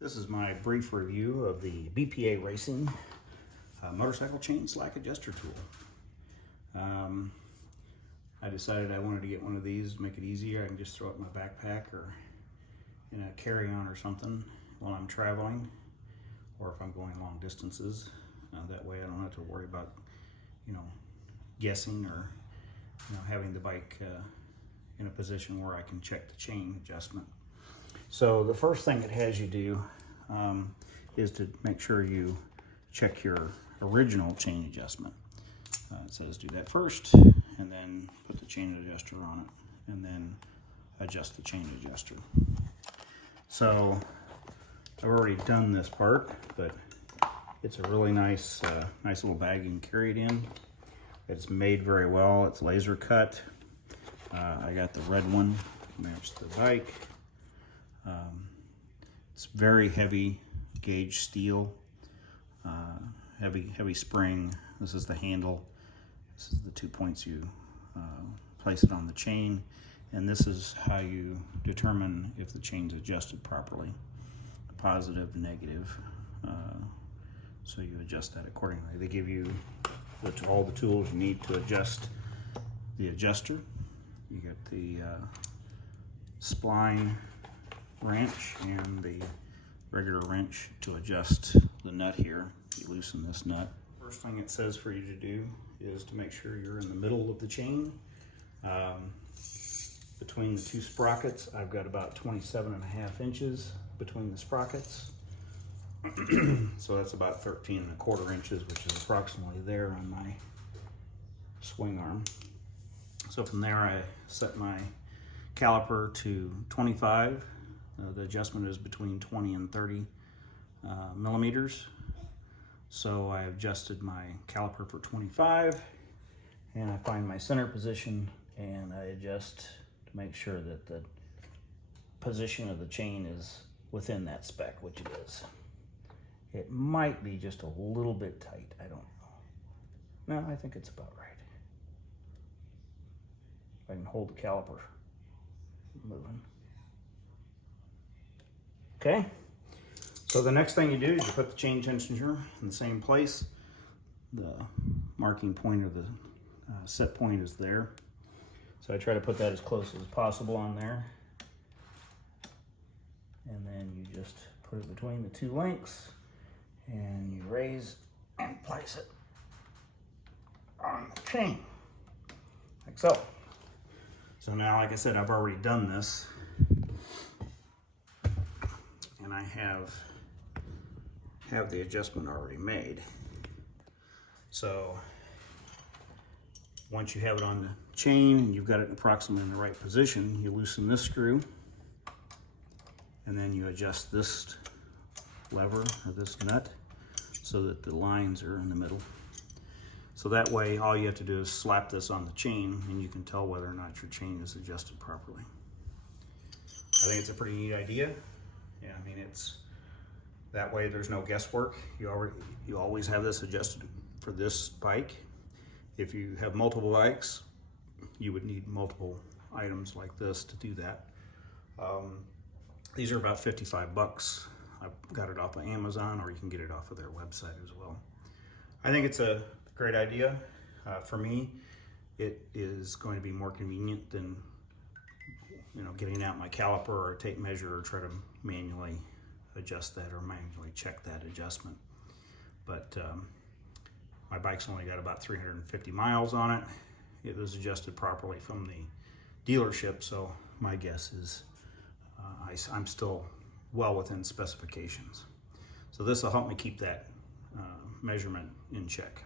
This is my brief review of the BPA Racing motorcycle chain slack adjuster tool. I decided I wanted to get one of these to make it easier. I can just throw it in my backpack or in a carry-on or something while I'm traveling, or if I'm going long distances. That way I don't have to worry about, guessing or, having the bike in a position where I can check the chain adjustment. So the first thing it has you do is to make sure you check your original chain adjustment. It says do that first, and then put the chain adjuster on it, and then adjust the chain adjuster. So I've already done this part, but it's a really nice little bag you can carry it in. It's made very well. It's laser cut. I got the red one to match the bike. It's very heavy gauge steel, heavy spring. This is the handle. This is the 2 points you place it on the chain, and this is how you determine if the chain's adjusted properly, positive, negative. So you adjust that accordingly. They give you all the tools you need to adjust the adjuster. You get the spline wrench and the regular wrench to adjust the nut here. You loosen this nut. First thing it says for you to do is to make sure you're in the middle of the chain. Between the two sprockets, I've got about 27.5 inches between the sprockets. So that's about 13.25 inches, which is approximately there on my swing arm. So from there, I set my caliper to 25. The adjustment is between 20 and 30 millimeters. So I adjusted my caliper for 25, and I find my center position, and I adjust to make sure that the position of the chain is within that spec, which it is. It might be just a little bit tight, I don't know. No, I think it's about right. I can hold the caliper moving. Okay, so the next thing you do is you put the chain tensioner in the same place. The marking point or the set point is there. So I try to put that as close as possible on there. And then you just put it between the two links, and you raise and place it on the chain, like so. So now, like I said, I've already done this, and I have the adjustment already made. So once you have it on the chain and you've got it approximately in the right position, you loosen this screw, and then you adjust this lever or this nut so that the lines are in the middle. So that way, all you have to do is slap this on the chain, and you can tell whether or not your chain is adjusted properly. I think it's a pretty neat idea. Yeah, I mean, it's that way there's no guesswork. You always have this adjusted for this bike. If you have multiple bikes, you would need multiple items like this to do that. These are about 55 bucks. I got it off of Amazon, or you can get it off of their website as well. I think it's a great idea. For me, it is going to be more convenient than getting out my caliper or a tape measure or try to manually adjust that or manually check that adjustment. But my bike's only got about 350 miles on it. It was adjusted properly from the dealership, so my guess is I'm still well within specifications. So this will help me keep that measurement in check.